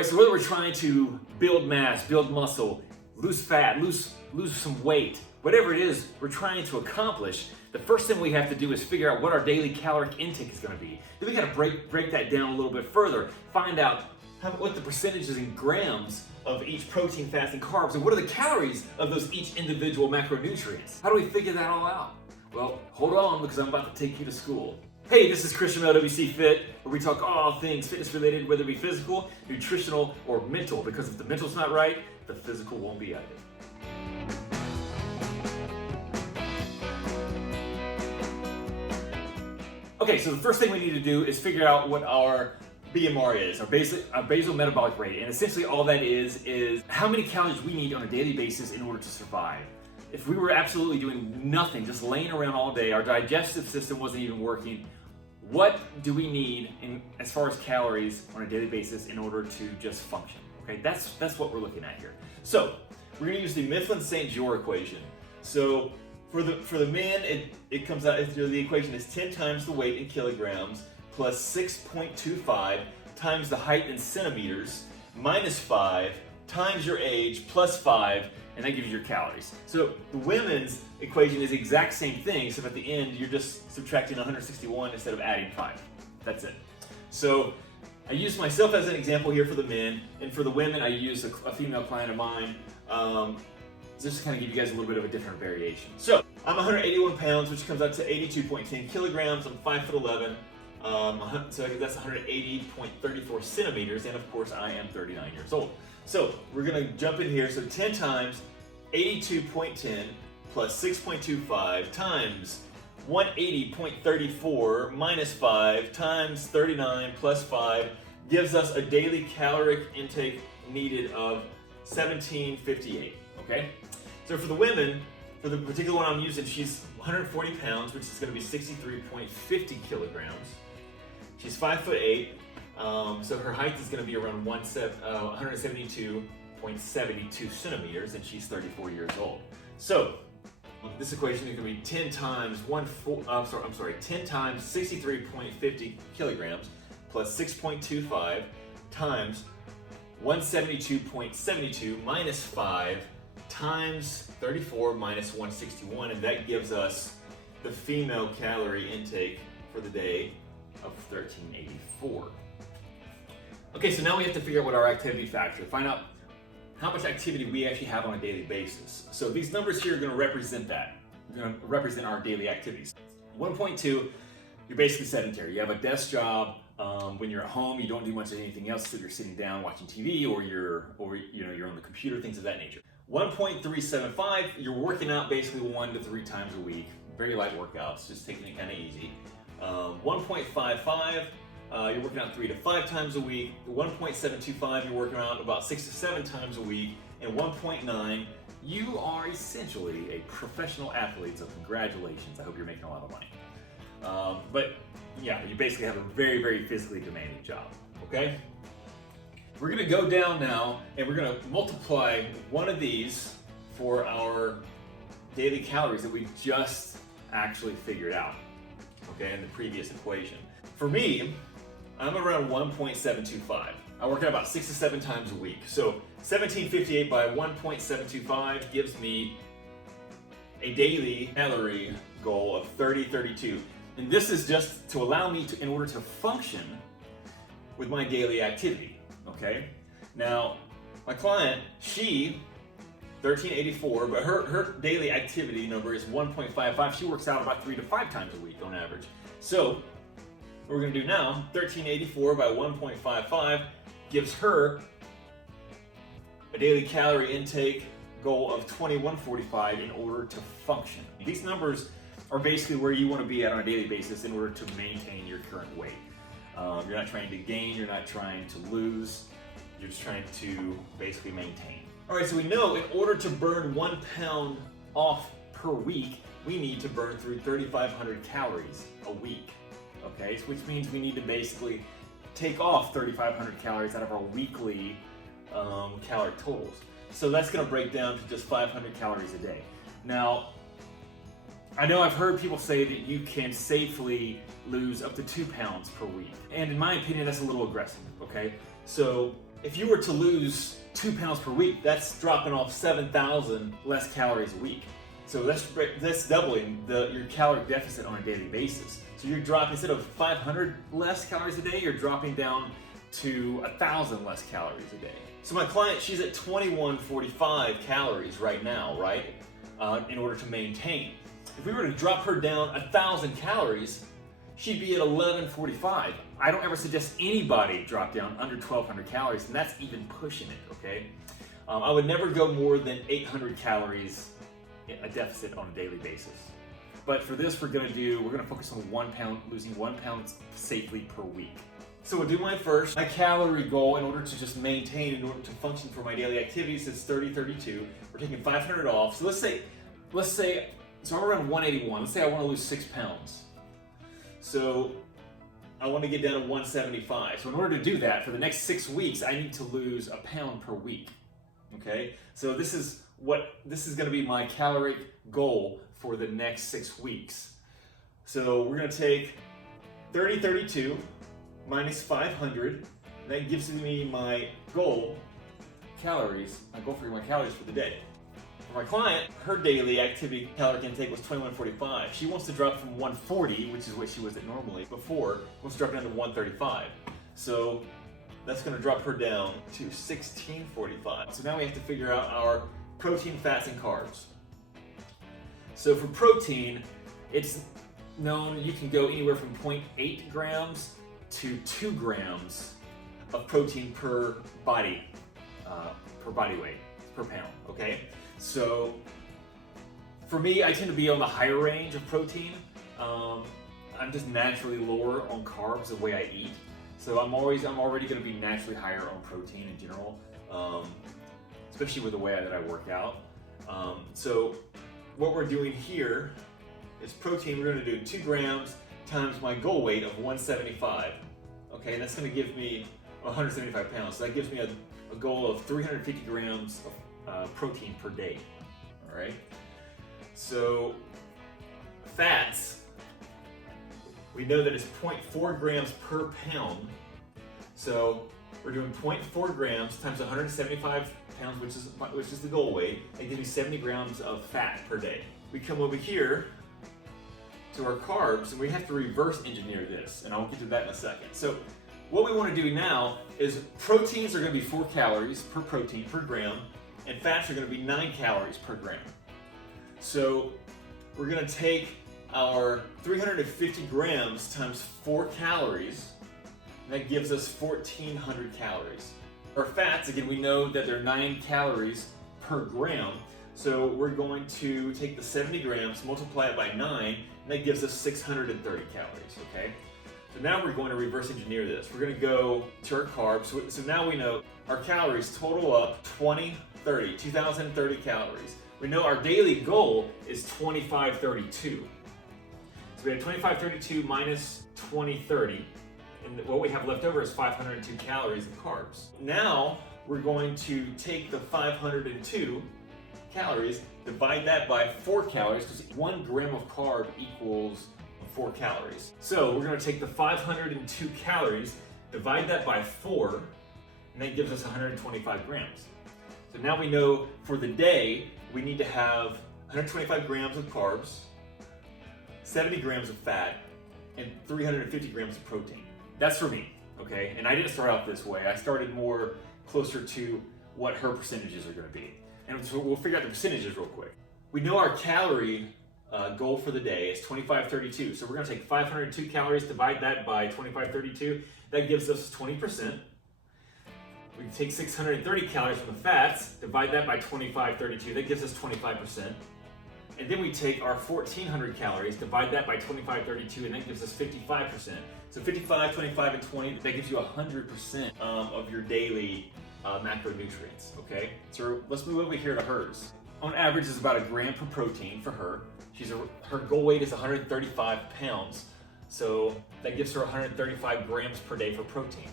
right, so whether we're trying to build mass, build muscle, lose fat, lose some weight, whatever it is we're trying to accomplish, the first thing we have to do is figure out what our daily caloric intake is going to be. Then we got to break that down a little bit further, find out what the percentages in grams of each protein, fats, and carbs, and what are the calories of those each individual macronutrients. How do we figure that all out? Well, hold on, because I'm about to take you to school. Hey, this is Christian from LWC Fit, where we talk all things fitness related, whether it be physical, nutritional, or mental, because if the mental's not right, the physical won't be either. Okay, so the first thing we need to do is figure out what our BMR is, our basal metabolic rate, and essentially all that is how many calories we need on a daily basis in order to survive. If we were absolutely doing nothing, just laying around all day, our digestive system wasn't even working, what do we need as far as calories on a daily basis in order to just function? Okay, that's what we're looking at here. So we're going to use the Mifflin-St. Jeor equation. So for the man, it comes out, the equation is 10 times the weight in kilograms plus 6.25 times the height in centimeters minus 5 times your age plus 5, and that gives you your calories. So the women's equation is the exact same thing, except at the end you're just subtracting 161 instead of adding 5. That's it. So I use myself as an example here for the men, and for the women I use a female client of mine, just to kind of give you guys a little bit of a different variation. So I'm 181 pounds, which comes out to 82.10 kilograms. I'm 5'11". So that's 180.34 centimeters, and of course I am 39 years old. So we're gonna jump in here. So 10 times 82.10 plus 6.25 times 180.34 minus 5 times 39 plus 5 gives us a daily caloric intake needed of 1758, okay? So for the women, for the particular one I'm using, she's 140 pounds, which is gonna be 63.50 kilograms. She's 5'8", so her height is going to be around 172.72 centimeters, and she's 34 years old. So this equation is going to be 10 times 10 times 63.50 kilograms plus 6.25 times 172.72 minus 5 times 34 minus 161, and that gives us the female calorie intake for the day of 1384. Okay, so now we have to figure out what our activity factor, find out how much activity we actually have on a daily basis. So these numbers here are going to represent that. They're going to represent our daily activities. 1.2, you're basically sedentary. You have a desk job. When you're at home, you don't do much of anything else, so you're sitting down watching TV, or you're on the computer, things of that nature. 1.375, you're working out basically 1 to 3 times a week. Very light workouts, just taking it kind of easy. 1.55, you're working out 3 to 5 times a week. 1.725, you're working out about 6 to 7 times a week. And 1.9, you are essentially a professional athlete, so congratulations. I hope you're making a lot of money. But yeah, you basically have a very, very physically demanding job, okay? We're gonna go down now, and we're gonna multiply one of these for our daily calories that we just actually figured out, okay, in the previous equation. For me, I'm around 1.725. I work out about 6 to 7 times a week. So 1758 by 1.725 gives me a daily calorie goal of 3032. And this is just to allow me to, in order to function with my daily activity, okay? Now, my client, she 1384, but her daily activity number is 1.55. She works out about 3 to 5 times a week on average. So what we're gonna do now, 1384 by 1.55 gives her a daily calorie intake goal of 2145 in order to function. These numbers are basically where you want to be at on a daily basis in order to maintain your current weight. You're not trying to gain, you're not trying to lose, you're just trying to basically maintain. All right, so we know in order to burn 1 pound off per week, we need to burn through 3,500 calories a week, okay? Which means we need to basically take off 3,500 calories out of our weekly calorie totals. So that's gonna break down to just 500 calories a day. Now, I know I've heard people say that you can safely lose up to 2 pounds per week. And in my opinion, that's a little aggressive, okay? So if you were to lose 2 pounds per week, that's dropping off 7,000 less calories a week. So that's doubling your calorie deficit on a daily basis. So you're dropping, instead of 500 less calories a day, you're dropping down to 1,000 less calories a day. So my client, she's at 2145 calories right now, right? In order to maintain. If we were to drop her down 1,000 calories, she'd be at 1145. I don't ever suggest anybody drop down under 1,200 calories, and that's even pushing it, okay? I would never go more than 800 calories a deficit on a daily basis. But for this, we're gonna focus on 1 pound, losing 1 pound safely per week. So we'll do my calorie goal in order to just maintain, in order to function for my daily activities. It's 30-32. We're taking 500 off. So let's say, so I'm around 181. Let's say I wanna lose 6 pounds. So I wanna get down to 175. So in order to do that, for the next 6 weeks, I need to lose 1 pound per week, okay? So this is gonna be my caloric goal for the next 6 weeks. So we're gonna take 30-32 minus 500. That gives me my goal for my calories for the day. For my client, her daily activity caloric intake was 2145. She wants to drop from 140, which is what she was at normally before, wants to drop down to 135. So that's gonna drop her down to 1645. So now we have to figure out our protein, fats, and carbs. So for protein, it's known you can go anywhere from 0.8 grams to 2 grams of protein per body weight, per pound, okay? So for me, I tend to be on the higher range of protein. I'm just naturally lower on carbs the way I eat. So I'm already gonna be naturally higher on protein in general, especially with the way that I work out. So what we're doing here is protein. We're gonna do 2 grams times my goal weight of 175. Okay, that's gonna give me 175 pounds. So that gives me a goal of 350 grams of protein per day, all right? So fats, we know that it's 0.4 grams per pound. So we're doing 0.4 grams times 175 pounds, which is the goal weight. That gives me 70 grams of fat per day. We come over here to our carbs, and we have to reverse engineer this, and I'll get to that in a second. So what we want to do now is proteins are going to be 4 calories per protein per gram, and fats are going to be 9 calories per gram. So we're going to take our 350 grams times 4 calories, and that gives us 1,400 calories. Our fats, again, we know that they're 9 calories per gram, so we're going to take the 70 grams, multiply it by 9, and that gives us 630 calories, okay? So now we're going to reverse engineer this. We're going to go to our carbs. So now we know our calories total up 2,030 calories. We know our daily goal is 2,532. So we have 2,532 minus 2,030, and what we have left over is 502 calories of carbs. Now we're going to take the 502 calories, divide that by 4 calories, because 1 gram of carb equals 4 calories. So we're going to take the 502 calories, divide that by 4, and that gives us 125 grams. So now we know for the day, we need to have 125 grams of carbs, 70 grams of fat, and 350 grams of protein. That's for me, okay? And I didn't start out this way. I started more closer to what her percentages are going to be. And so we'll figure out the percentages real quick. We know our calorie goal for the day is 2,532. So we're going to take 502 calories, divide that by 2,532. That gives us 20%. We can take 630 calories from the fats, divide that by 2,532. That gives us 25%. And then we take our 1,400 calories, divide that by 2,532, and that gives us 55%. So 55, 25, and 20, that gives you 100% of your daily macronutrients, okay? So let's move over here to hers. On average, it's about 1 gram per protein for her. Her goal weight is 135 pounds, so that gives her 135 grams per day for protein.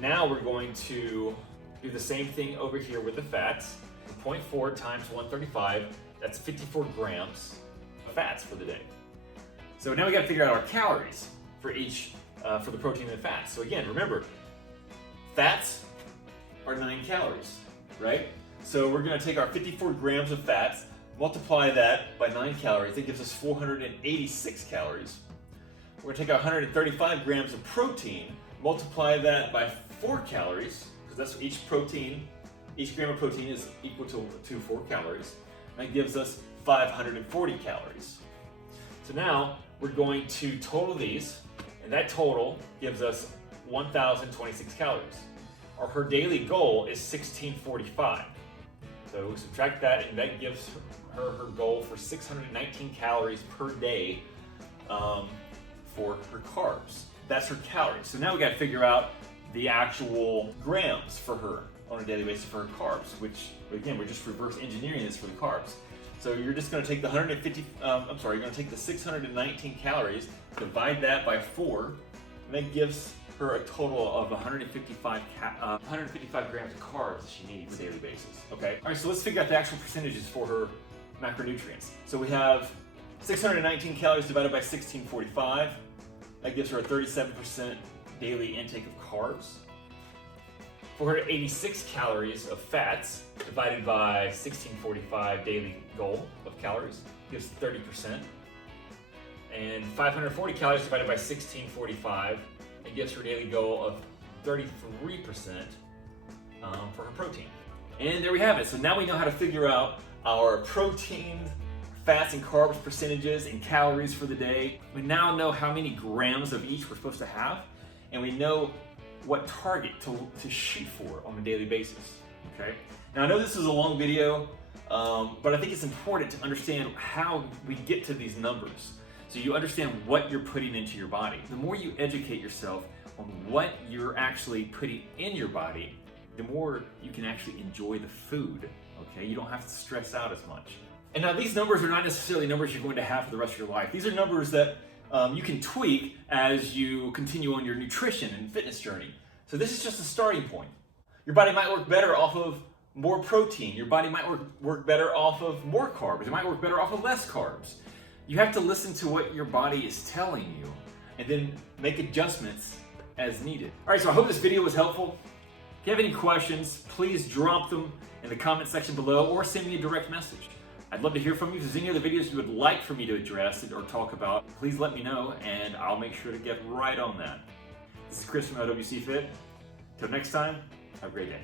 Now we're going to do the same thing over here with the fats. 0.4 times 135, that's 54 grams of fats for the day. So now we got to figure out our calories for each, for the protein and the fats. So again, remember, fats are 9 calories, right? So we're gonna take our 54 grams of fats, multiply that by 9 calories, that gives us 486 calories. We're gonna take 135 grams of protein, multiply that by 4 calories, because that's each gram of protein is equal to 4 calories. That gives us 540 calories. So now we're going to total these, and that total gives us 1,026 calories. Her daily goal is 1,645. So we subtract that, and that gives her goal for 619 calories per day for her carbs. That's her calories. So now we got to figure out the actual grams for her on a daily basis for her carbs, which again, we're just reverse engineering this for the carbs. So you're just going to take the you're going to take the 619 calories, divide that by 4, and that gives her a total of 155 grams of carbs that she needs on a daily basis. Okay. All right. So let's figure out the actual percentages for her macronutrients. So we have 619 calories divided by 1645. That gives her a 37% daily intake of carbs. 486 calories of fats divided by 1645 daily goal of calories gives 30%. And 540 calories divided by 1645, it gives her daily goal of 33% for her protein. And there we have it. So now we know how to figure out our protein, fats, and carbs percentages and calories for the day. We now know how many grams of each we're supposed to have, and we know what target to shoot for on a daily basis, okay? Now I know this is a long video, but I think it's important to understand how we get to these numbers, so you understand what you're putting into your body. The more you educate yourself on what you're actually putting in your body, the more you can actually enjoy the food, okay? You don't have to stress out as much. And now these numbers are not necessarily numbers you're going to have for the rest of your life. These are numbers that you can tweak as you continue on your nutrition and fitness journey. So this is just a starting point. Your body might work better off of more protein. Your body might work better off of more carbs. It might work better off of less carbs. You have to listen to what your body is telling you and then make adjustments as needed. All right, so I hope this video was helpful. If you have any questions, please drop them in the comment section below or send me a direct message. I'd love to hear from you. If there's any other videos you would like for me to address or talk about, please let me know and I'll make sure to get right on that. This is Chris from LWC Fit. Till next time, have a great day.